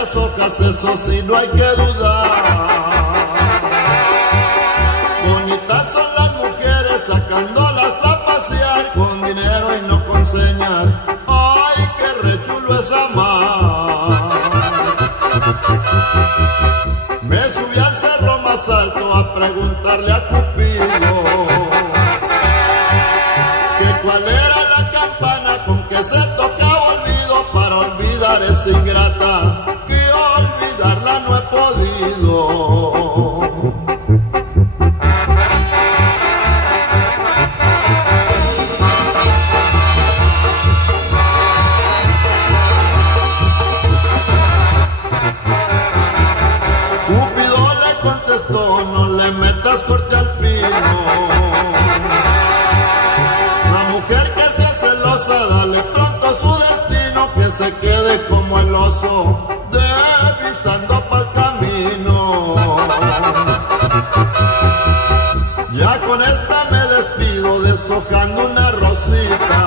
las hojas, eso sí no hay que dudar. Bonitas son las mujeres sacándolas a pasear, con dinero y no con señas. Ay, qué re chulo es amar. Me subí al cerro más alto a preguntarle a Cupido que cuál era la campana con que se tocaba olvido para olvidar esa ingrata, que olvidarla no he podido. Cupido le contestó, no le metas corte al pino. La mujer que sea celosa, dale pronto su destino, que se quede como el oso, devisando pa'l camino. Ya con esta me despido, deshojando una rosita.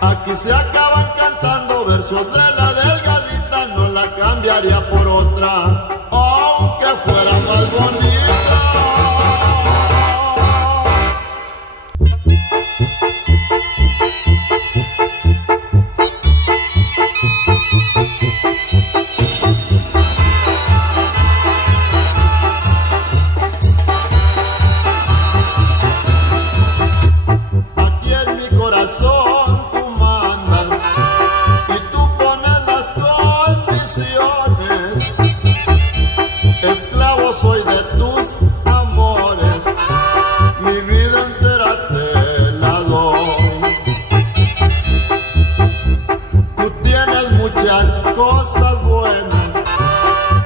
Aquí se acaban cantando versos de la delgadita, no la cambiaría por otra, aunque fuera más bonita. Aquí en mi corazón tú mandas y tú pones las condiciones. Esclavo soy de tus amores, mi vida entera te la doy. Tú tienes muchas cosas buenas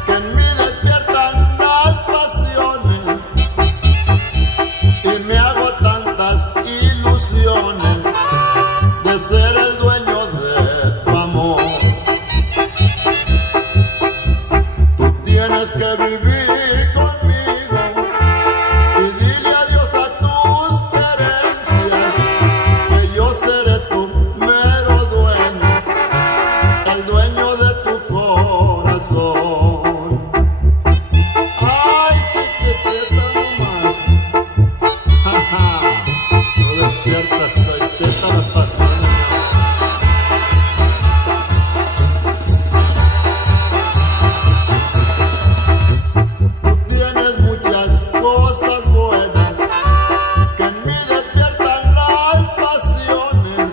que en mí despiertan las pasiones, y me hago tantas ilusiones de ser el dueño de tu amor. Tú tienes que vivir conmigo y dile adiós a tus querencias, que yo seré tu mero dueño, el dueño de tu corazón. Ay, chiquitita nomás. No despiertas, estoy teta las pasiones. Tú tienes muchas cosas buenas que en mí despiertan las pasiones,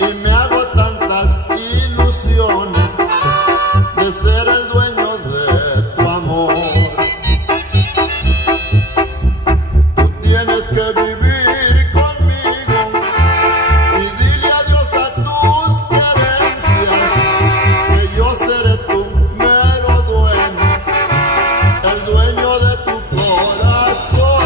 y me hago tantas ilusiones de ser el dueño de tu amor. Tú tienes que vivir conmigo y dile adiós a tus querencias, que yo seré tu mero dueño, el dueño de tu corazón.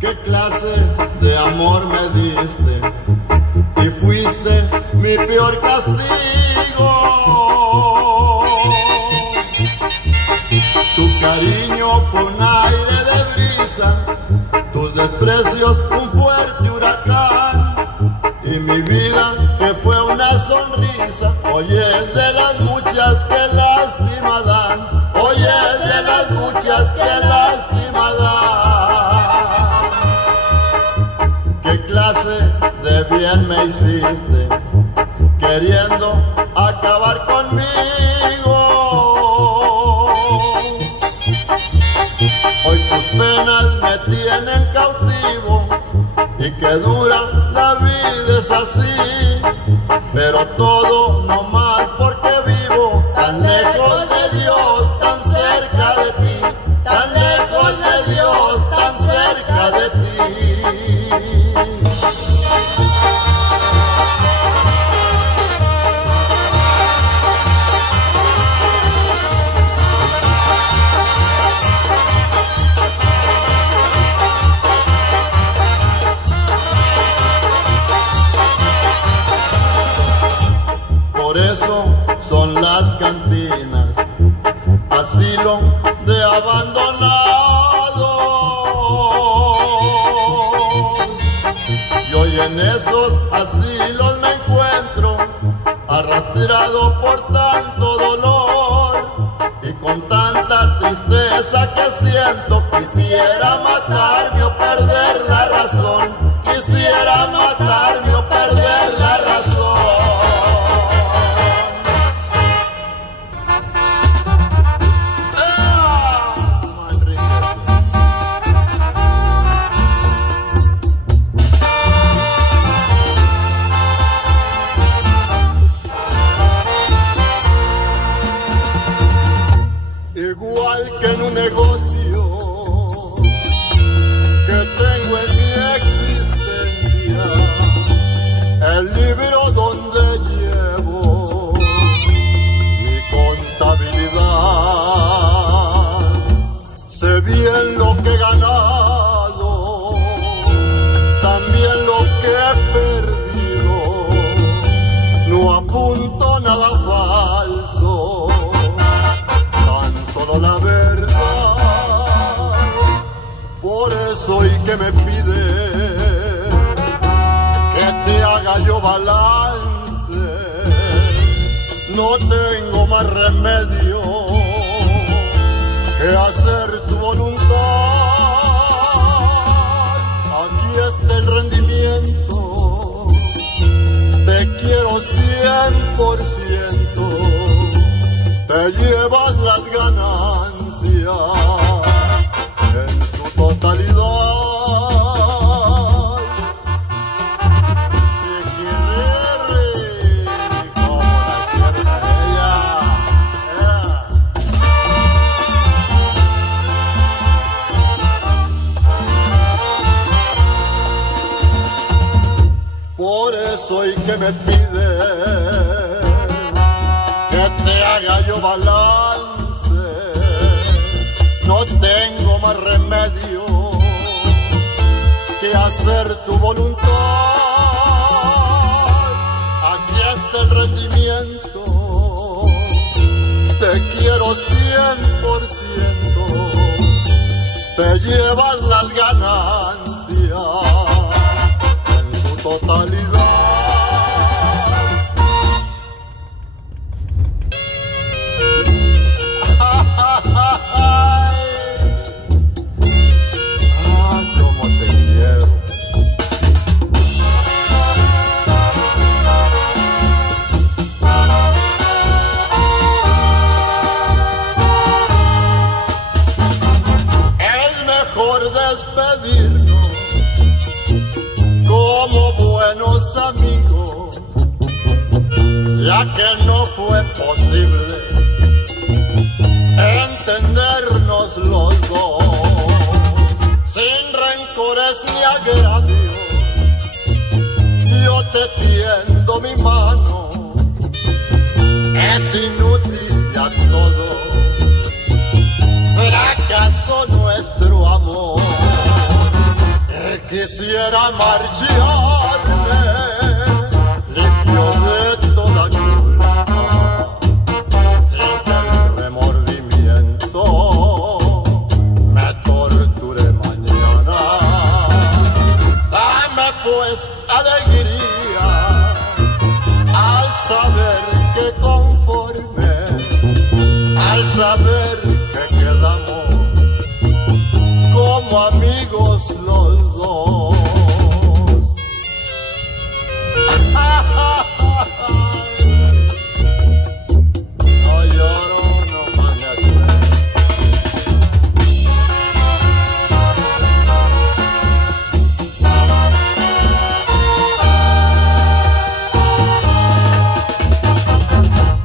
¿Qué clase de amor me diste? Y fuiste mi peor castigo. Tu cariño fue un aire de brisa, tus desprecios un fuerte huracán, y mi vida que fue una sonrisa, oye, de las muchas que lástima dan, oye, de las muchas que lástima dan. ¿Qué clase de bien me hiciste, queriendo acabar conmigo? Hoy tus penas me tienen cautivo, y que dura la vida es así, pero todo nomás porque vivo tan lejos de Dios, tan cerca de ti, tan lejos de Dios, tan cerca de ti. y en esos asilos me encuentro, arrastrado por tanto dolor y con tanta tristeza que siento. Quisiera matarme o perder la razón, quisiera matarme o perder la razón. Igual que en un negocio que tengo en mi existencia, el libro donde llevo mi contabilidad, sé bien lo que he ganado, también lo que he perdido, no apunto nada falso, solo la verdad. Por eso y que me pide que te haga yo balance, no tengo más remedio que hacer tu voluntad. Aquí está el rendimiento, te quiero 100%, te llevas las ganancias en su totalidad. Como la tierra ella. Por eso y que me pide que te haga yo balance, no tengo más remedio que hacer tu voluntad. Aquí está el rendimiento, te quiero 100%, te llevas las ganancias en su totalidad. Despedirnos como buenos amigos, ya que no fue posible entendernos los dos, sin rencores ni agravios. Yo te tiendo mi mano, es inútil ya todo, fracasó nuestro amor. Quisiera marcharme limpio de toda culpa, sin que el remordimiento me torture mañana. Dame pues alegría al saber que conforme, al saber que quedamos como amigos los dos. No lloro, no mandes.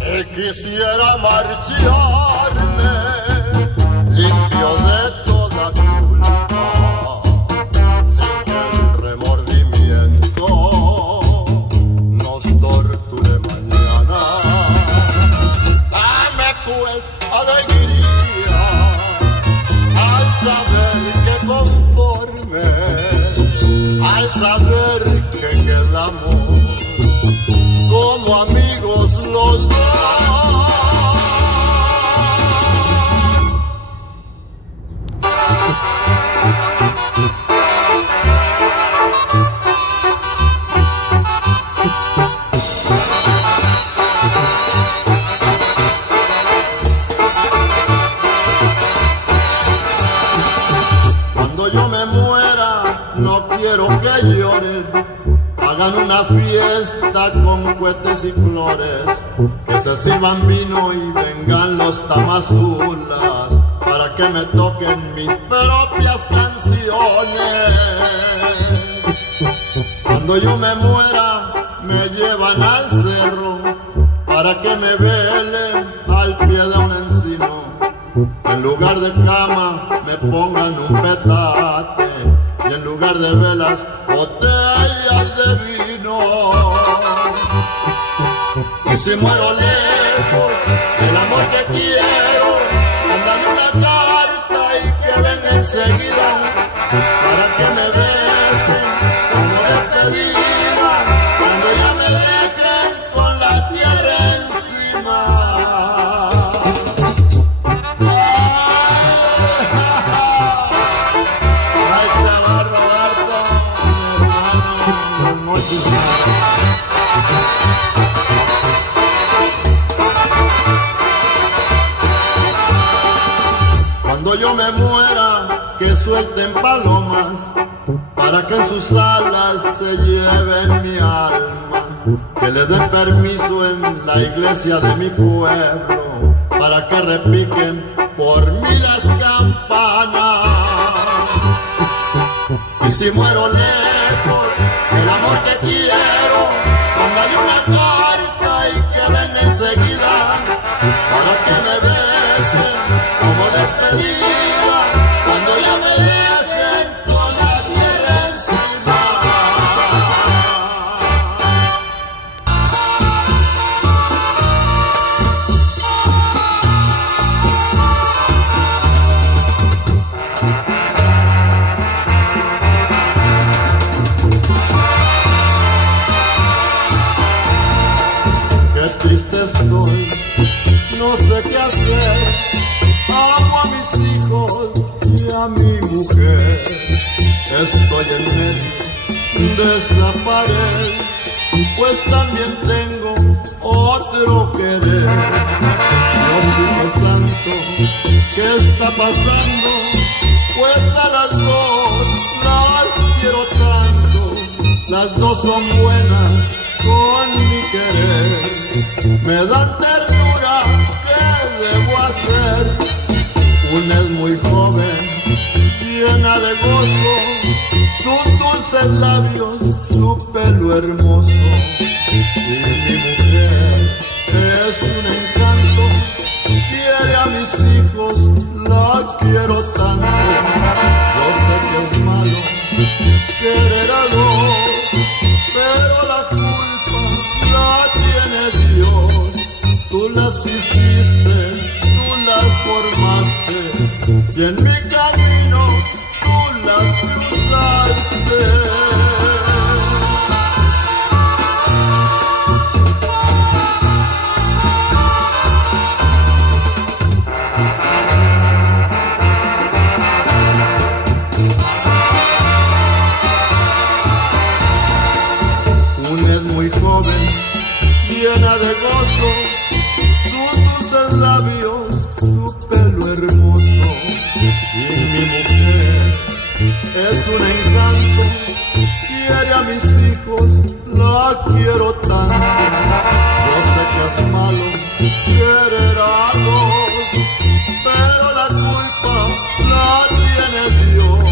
Y quisiera marcharme limpio de toda culpa, sin que el remordimiento nos torture mañana. Dame pues alegría al saber que conforme, al saber que quedamos como amigos los dos. quiero que lloren, hagan una fiesta con cohetes y flores, que se sirvan vino y vengan los tamazulas, para que me toquen mis propias canciones. Cuando yo me muera, me llevan al cerro, para que me velen al pie de un encino. En lugar de cama me pongan un petate, y en lugar de velas, botellas de vino. Y si muero lejos del amor que quiero, mándame una carta y que venga enseguida, para que me besen como despedida, cuando ya me dejen con la tierra encima. Cuando yo me muera, que suelten palomas, para que en sus alas se lleven mi alma, que le den permiso en la iglesia de mi pueblo, para que repiquen por mí las campanas. Y si muero lejos del amor que quiero, mándale una carta y que venga enseguida, para que me besen como despedida, cuando ya me dejen con la tierra encima. Qué triste estoy, no sé qué hacer. Amo a mis hijos y a mi mujer. Estoy en medio de esa pared, pues también tengo otro querer. Diosito santo, ¿qué está pasando? Pues a las dos las quiero tanto. Las dos son buenas con mi querer. Me dan ternura, ¿qué debo hacer? Una es muy joven, llena de gozo, sus dulces labios, su pelo hermoso. Y mi mujer es un encanto, quiere a mis hijos, la quiero tanto. Yo sé que es malo querer a dos, pero la culpa la tiene Dios. Tú las hiciste, tú las formaste, y en mi camino tú las cruzaste. Una es muy joven, llena de gozo, sus dulces labios, su pelo hermoso. Y mi mujer es un encanto, quiere a mis hijos, la quiero tanto. Yo sé que es malo querer a dos, pero la culpa la tiene Dios.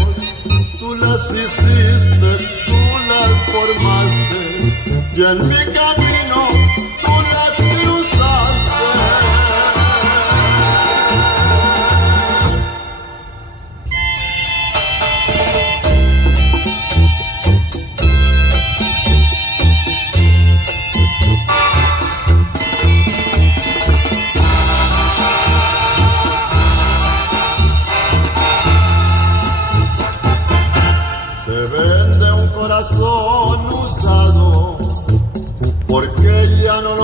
Tú las hiciste, tú las formaste, y en mi camino tú las cruzaste. Se vende un corazón usado, porque ya no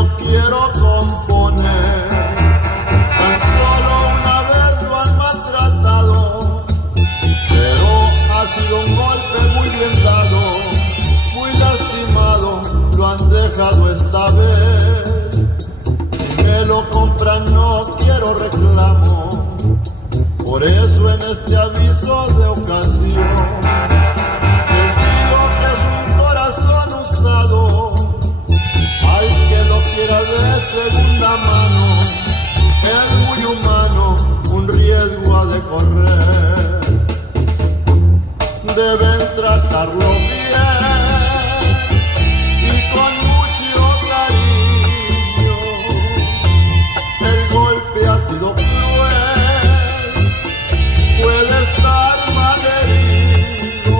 la mano, es muy humano, un riesgo ha de correr. Deben tratarlo bien y con mucho cariño. El golpe ha sido cruel, puede estar malherido.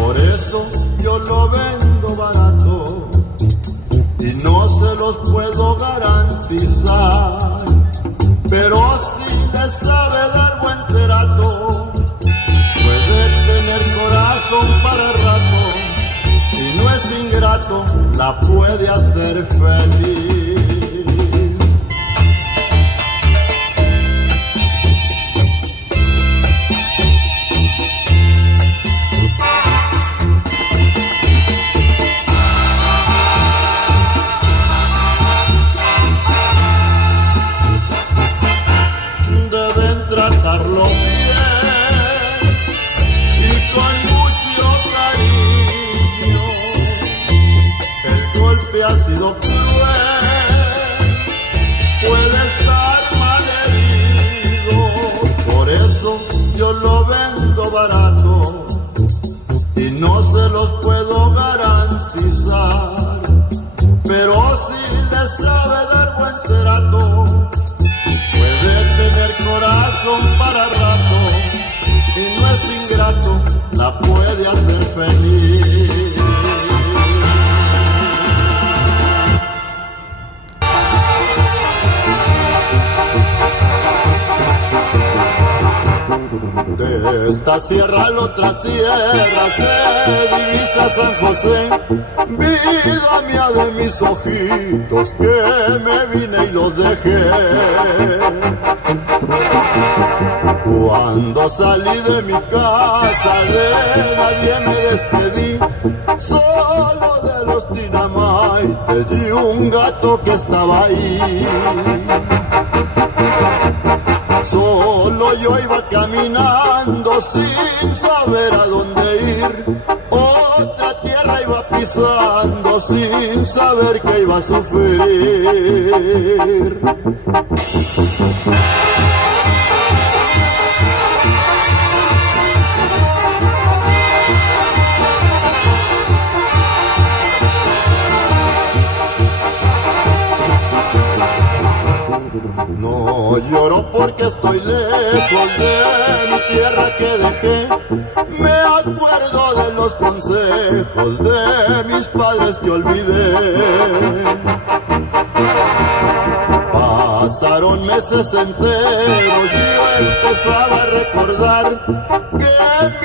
Por eso yo lo vendo barato y no se los puedo garantizar, pero si le sabe dar buen trato, puede tener corazón para rato, y no es ingrato, la puede hacer feliz. Tratarlo bien y con mucho cariño. El golpe ha sido cruel, puede estar malherido. Por eso yo lo vendo barato y no se los puedo garantizar, pero si le sabe dar buen trato, puede tener corazón para rato, y no es ingrato, la puede hacer feliz. De esta sierra a la otra sierra se divisa San José, vida mía de mis ojitos que me vine y los dejé. Cuando salí de mi casa de nadie me despedí, solo de los tinamaites y un gato que estaba ahí. Solo yo iba caminando sin saber a dónde ir, otra tierra iba pisando sin saber que iba a sufrir. No lloro porque estoy lejos de mi tierra que dejé, me acuerdo de los consejos de mis padres que olvidé. Pasaron meses enteros y yo empezaba a recordar que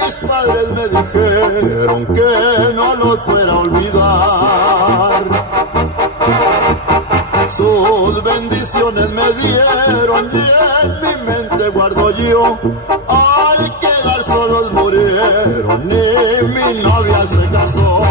mis padres me dijeron que no los fuera a olvidar. Sus bendiciones me dieron y en mi mente guardo yo. Al quedar solos murieron y mi novia se casó.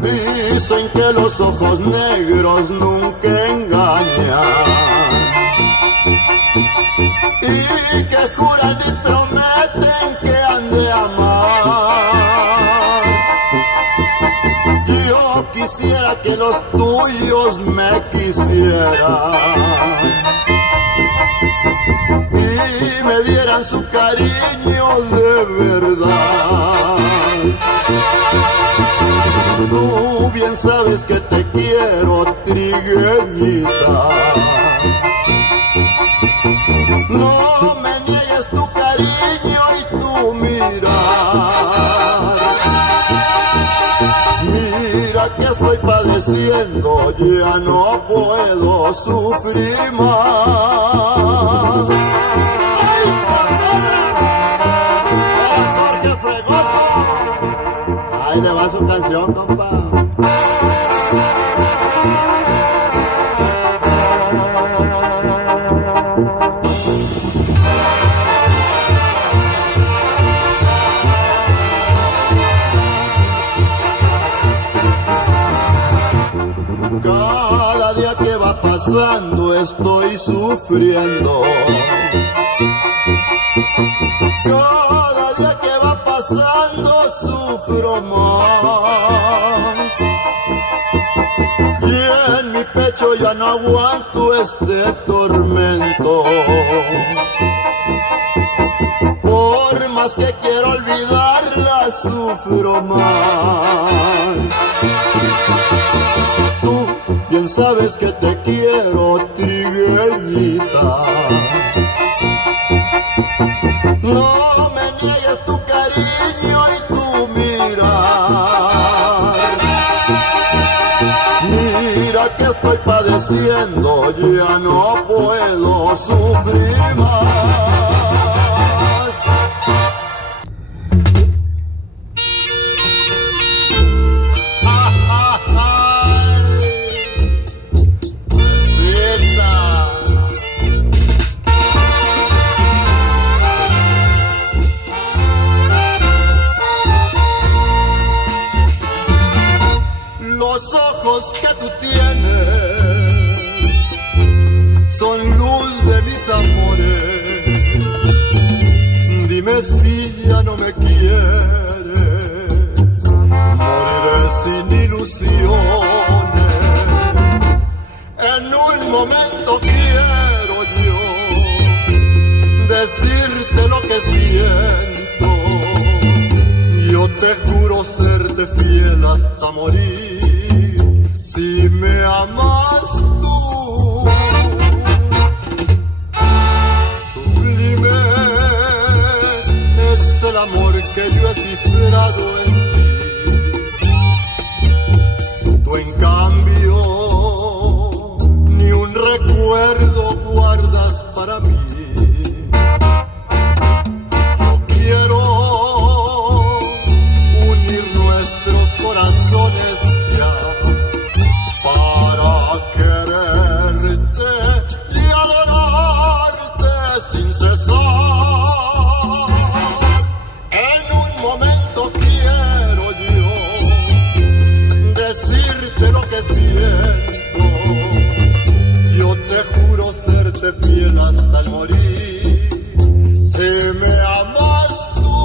Dicen que los ojos negros nunca engañan y que juran y prometen que han de amar. Yo quisiera que los tuyos me quisieran y me dieran su cariño de verdad. Tú bien sabes que te quiero, trigueñita. No me niegues tu cariño y tu mirar. Mira que estoy padeciendo, ya no puedo sufrir más. ¡Ay, Jorge Fregoso! Ahí le va su canción, compa. pasando estoy sufriendo. Cada día que va pasando sufro más. Y en mi pecho ya no aguanto este tormento. Por más que quiero olvidarla, sufro más. Tú bien sabes que te quiero, trigueñita. No me niegues tu cariño y tu mirar. Mira que estoy padeciendo, ya no puedo sufrir más. Los ojos que tú tienes son luz de mis amores. Dime si ya no me quieres, moriré sin ilusiones. En un momento quiero yo decirte lo que siento. Yo te juro serte fiel hasta morir. Si me amas tú, sublime es el amor que yo he cifrado en ti. Tú en cambio ni un recuerdo guardas para mí. Yo quiero unir nuestros corazones ya, para quererte y adorarte sin cesar. En un momento quiero yo decirte lo que siento. Yo te juro serte fiel hasta el morir. Si me amas tú,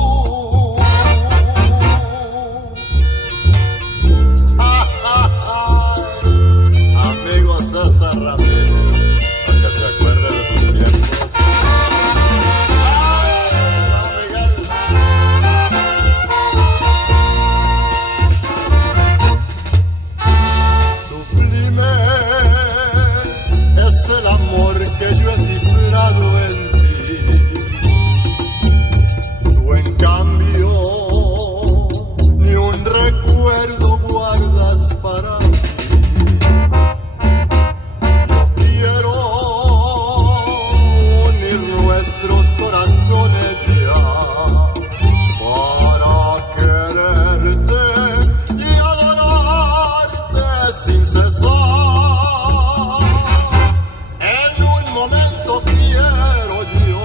amigo César Ramírez, para que se acuerde de sus tiempos. Sublime es el amor que yo he cifrado en ti. Tú en cambio ni un recuerdo guardas para mí. Quiero unir nuestros corazones ya, para quererte y adorarte sin cesar. En un momento quiero yo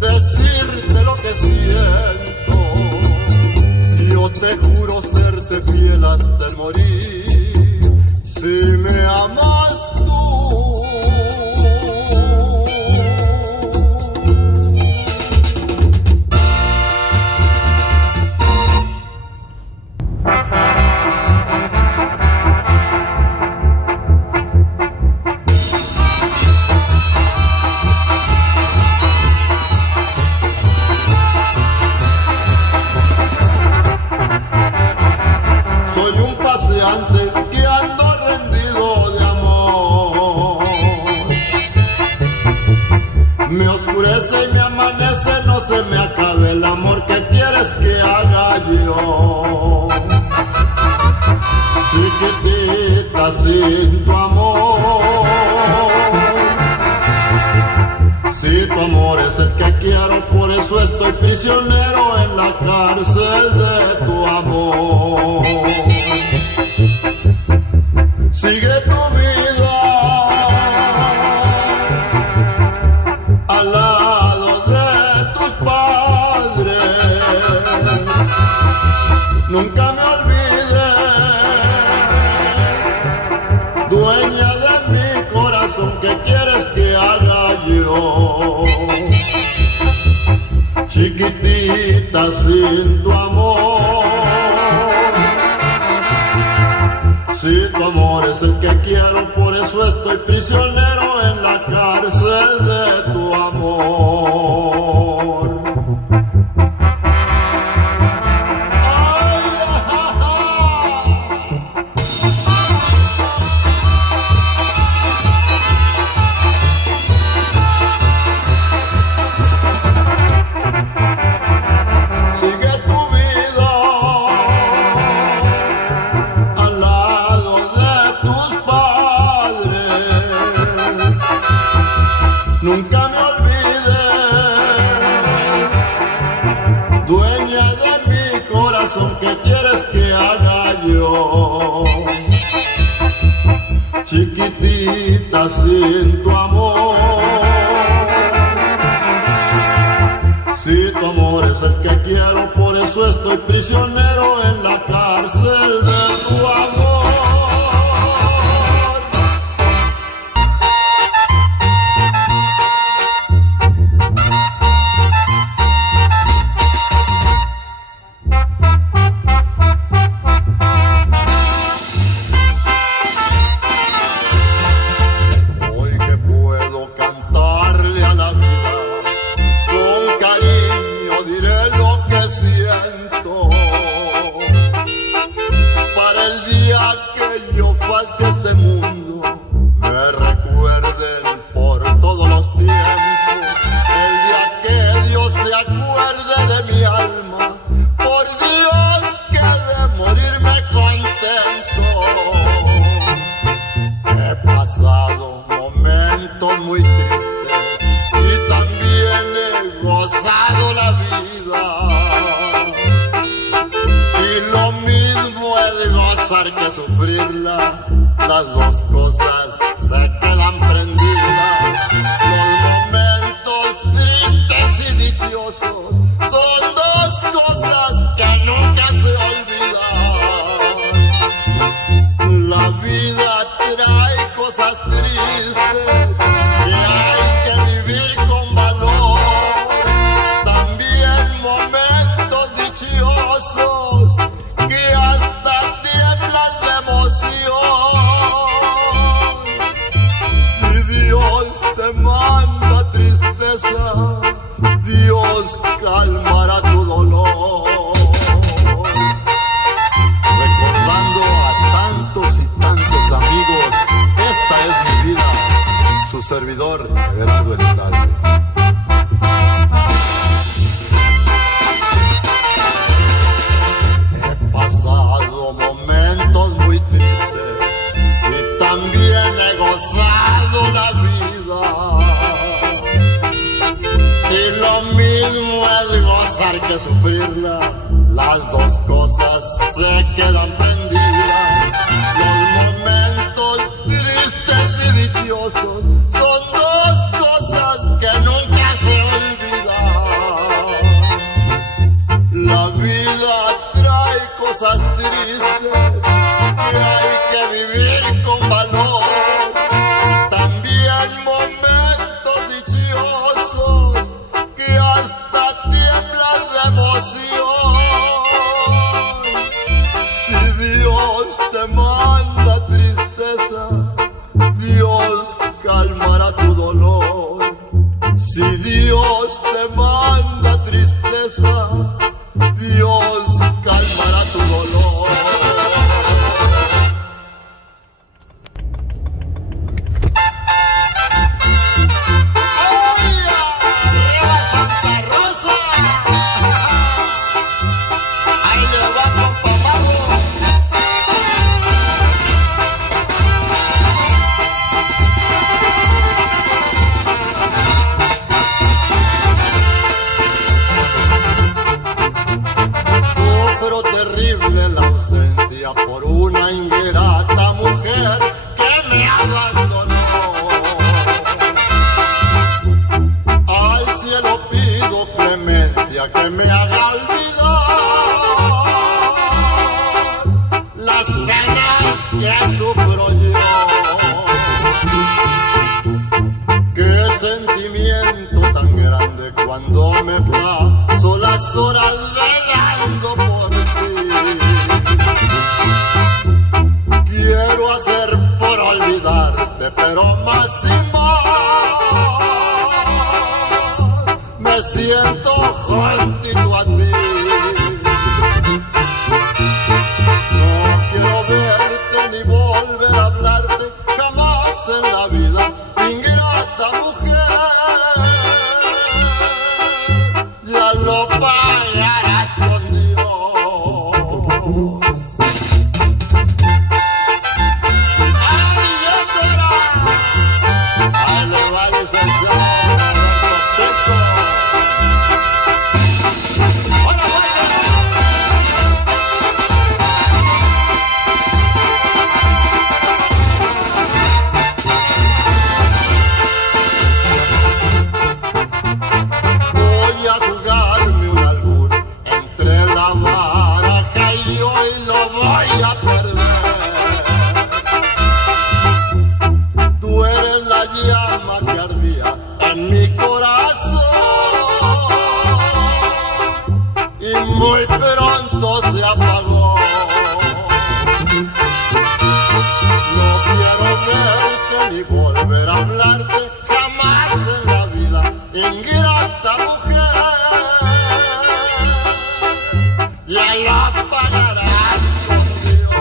decirte lo que siento. Yo te juro serte fiel hasta el morir. Si me amas tú. Soy un paseante que ando rendido de amor. Me oscurece y me amanece, no se me acabe el amor que quieres que haga yo. Chiquitita, sin tu amor, si tu amor es el que quiero, por eso estoy prisionero en la cárcel de tu amor. Sigue tu vida al lado de tus padres. Nunca me olvides, dueña de mí. yo. Chiquitita, sin tu amor, si tu amor es el que quiero, por eso estoy prisionero en la cárcel de tu amor. Nunca me olvidé, dueña de mi corazón, ¿qué quieres que haga yo? Chiquitita, sin tu amor, si tu amor es el que quiero, por eso estoy prisionero en la cárcel de tu amor. Muy triste y también he gozado la vida, y lo mismo he de gozar que sufrirla, las dos cosas se quedan prendidas. Los momentos tristes y dichosos son dos cosas que nunca se olvidan. La vida trae cosas tristes que hay que vivir con valor, también momentos dichosos que hasta tiemblan de emoción. Si Dios te manda tristeza, Dios calmará tu dolor. Recordando a tantos y tantos amigos, esta es mi vida. Su servidor, Everardo Elizalde. He pasado momentos muy tristes y también he gozado la vida, y lo mismo es gozar que sufrirla, las dos cosas se quedan prendidas. Los momentos tristes y dichosos son dos cosas que nunca se olvidan. La vida trae cosas tristes que hay que vivir con valor, también momentos dichosos que hasta tiemblan de emoción. Si Dios te manda tristeza, Dios calmará tu dolor. Si Dios te manda tristeza, Dios calmará tu dolor. Terrible la ausencia por una ingrata mujer que me abandonó. Al cielo pido clemencia, que me haga olvidar las penas que sufro yo. Qué sentimiento a perder. Tú eres la llama que ardía en mi corazón y muy pronto se apagó. No quiero verte ni volver a hablarte jamás en la vida, ingrata mujer. Ya la pagarás con Dios.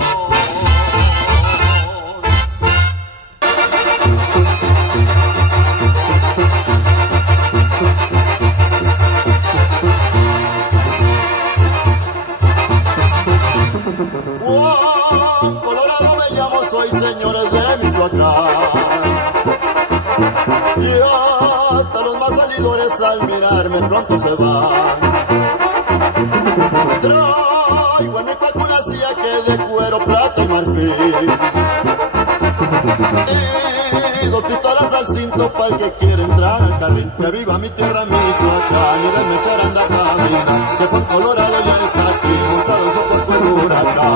Juan Colorado me llamo, soy señores de Michoacán. Y hasta los más salidores al mirarme pronto se van. Traigo en mi paco una silla que de cuero, plata y marfil, y 2 pistolas al cinto pa'l que quiere entrar al carril. Que viva mi tierra Michoacán y denme charanda camina, que Juan Colorado ya está aquí montado en su cuerpo el huracán.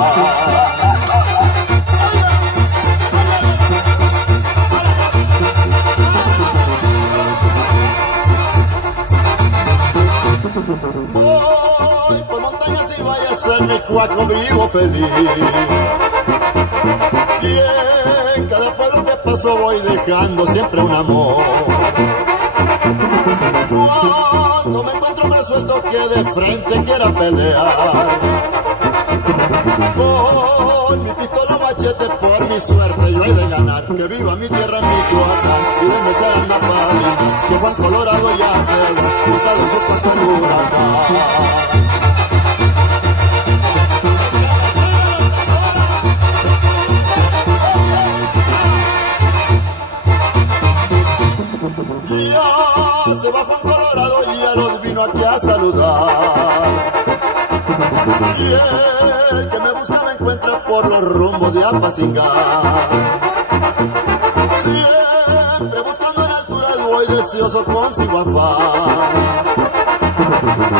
Voy por montañas y valles en mi cuaco vivo feliz, y en cada pueblo que paso voy dejando siempre un amor. Cuando me encuentro más suelto que de frente quiera pelear, con mi pistola machete por mi suerte yo he de ganar. Que viva mi tierra Michoacán y denme charanda palina, que Juan Colorado ya se va montado en su cuerpo el huracán. Ya se va Juan Colorado y ya los vino aquí a saludar. Y el que me busca me encuentra por los rumbos de Apacingar. Siempre buscando en alturas voy deseoso consigo afán.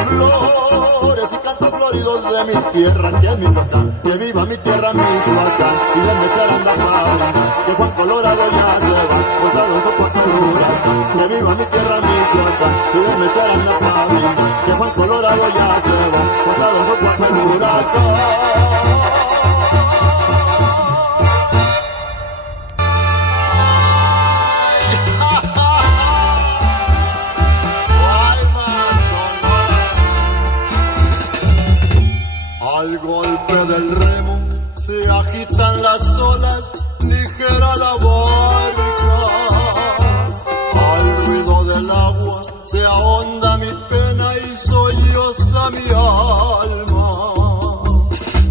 Flores y cantos floridos de mi tierra que es Michoacán. Que viva mi tierra Michoacán y denme charanda palina, que Juan Colorado ya se va montado en su cuerpo el huracán. Que viva mi tierra Michoacán y denme charanda palina, que Juan Colorado ya se va montado en su cuerpo el huracán. Al golpe del remo se agitan las olas, ligera la barca. Al ruido del agua se ahonda mi pena y solloza mi alma.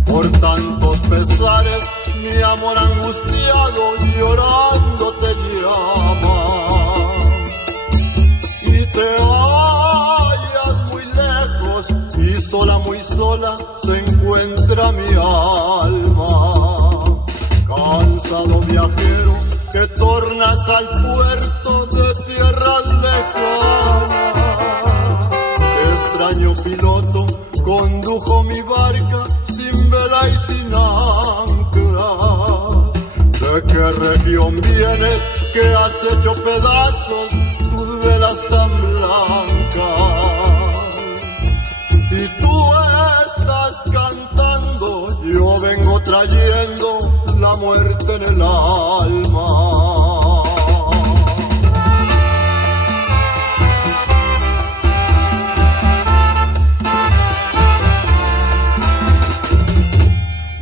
Por tantos pesares mi amor angustiado llorando te llama. Y te hallas muy lejos y sola, muy sola se encuentra mi alma. Cansado viajero que tornas al puerto de tierras lejanas, extraño piloto condujo mi barca sin vela y sin ancla. ¿De qué región vienes que has hecho pedazos tus velas tan blancas? Y tú estás cantando, yo vengo trayendo la muerte en el alma.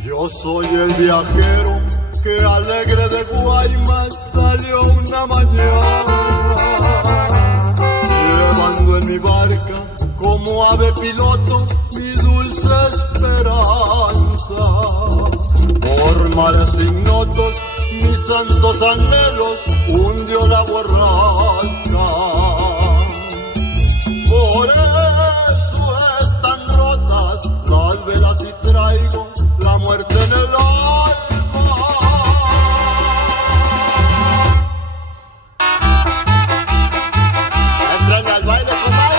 Yo soy el viajero que alegre de Guaymas salió una mañana, llevando en mi barca como ave piloto mi dulce esperanza. Por mares ignotos mis santos anhelos hundió la borrasca. Por eso están rotas las velas y traigo la muerte en el alma. Entrale al baile, compadre.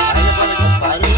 Baile con mi compadre.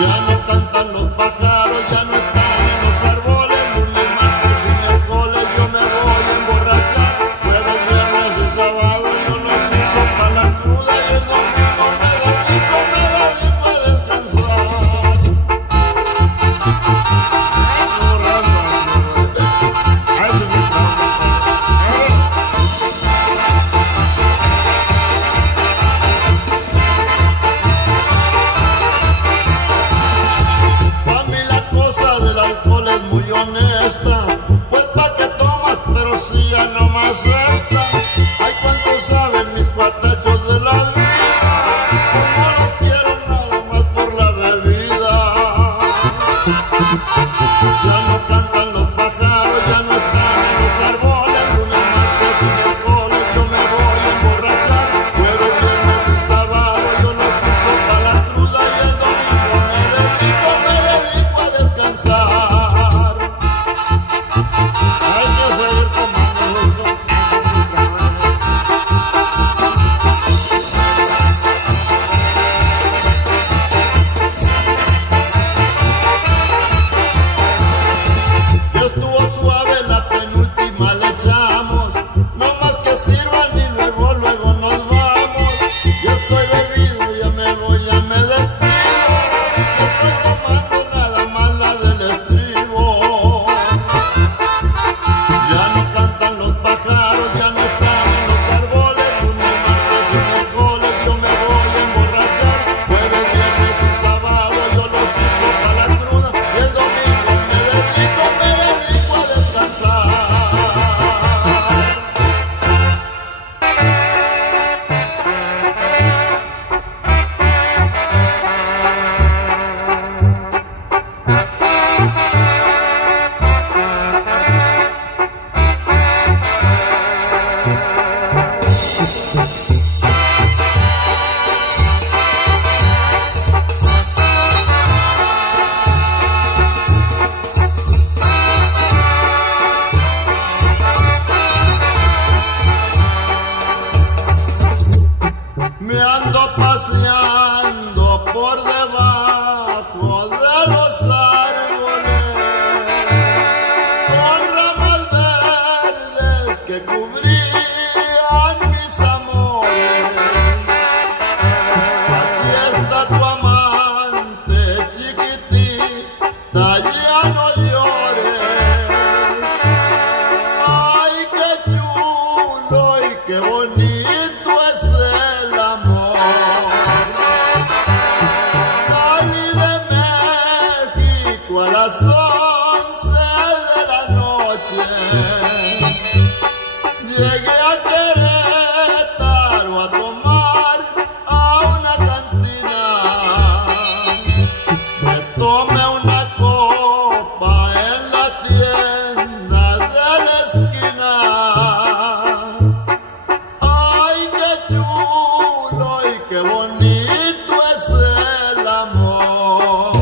Ya no cantan los pájaros, ya no están en los árboles, lunes, martes y miércoles yo me voy a emborrachar. Jueves, viernes y sábado yo los uso pa' la cruda y el domingo me dedico a descansar. Pa' mí la cosa del alcohol es muy honesta, pues pa' que tomas, pero si ya no más esta. Ay, cuánto saben mis cuatachos de la vida, como los quiero nada más por la bebida. Ya no cantan los pájaros, ya no están en los árboles, lunes, martes y miércoles yo me voy a emborrachar. Jueves, viernes y sábado yo los uso pa' la cruda y el domingo me dedico a descansar. Hay que seguir tomando. Ya estuvo suave, la penúltima le echamos, no más que sirvan y luego nos vamos. Yo estoy bebido, ya me voy, ya me despido, estoy tomando nada más la del estribo. Ya no cantan los pájaros, ya no están en los árboles, lunes, martes y miércoles yo me voy a emborrachar. Jueves, viernes y sábado yo los uso pa' la cruda y el domingo me dedico a descansar. Me ando paseando por debajo de los árboles, con ramas verdes que cubrían mis amores. Aquí está tu amante chiquitita, ya no llores. Ay, qué chulo y qué bonito es el amor. Salí de México a las 11 de la noche, llegué a Querétaro a tomar a una cantina. Me tomé una copa en la tienda de la esquina. Ay, qué chulo y qué bonito es el amor.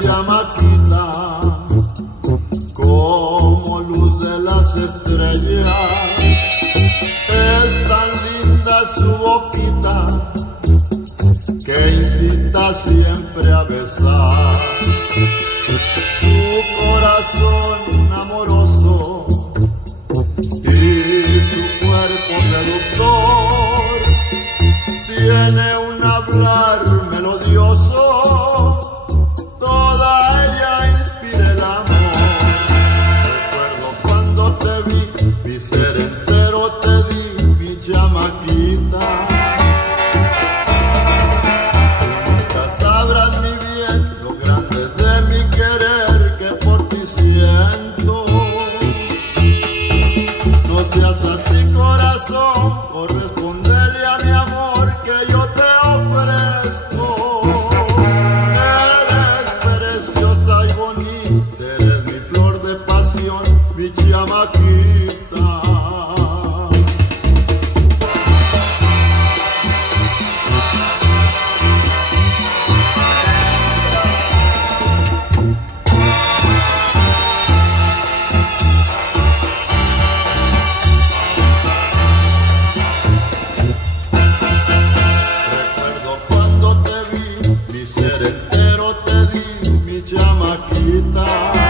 chamaquita, como luz de las estrellas, es tan linda su boquita que incita siempre a besar. Su corazón amoroso y su cuerpo seductor tiene un hablar melodioso, toda ella inspira el amor. Recuerdo cuando te vi, mi ser entero te di, mi chamaquita. Nunca sabrás mi bien, lo grande de mi querer que por ti siento. No seas así, corazón, correspondele a mi amor que yo te ofrezco. Eres preciosa y bonita, eres mi flor de pasión, mi chamaquita. Entero te di, mi chamaquita.